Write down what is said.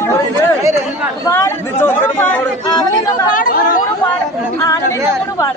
ਵਾੜ ਨਿੱਚੋ ਵਾੜ ਆਵਲੇ ਨੂੰ ਵਾੜ ਨੂੰ ਵਾੜ ਆਣ ਨੂੰ ਵਾੜ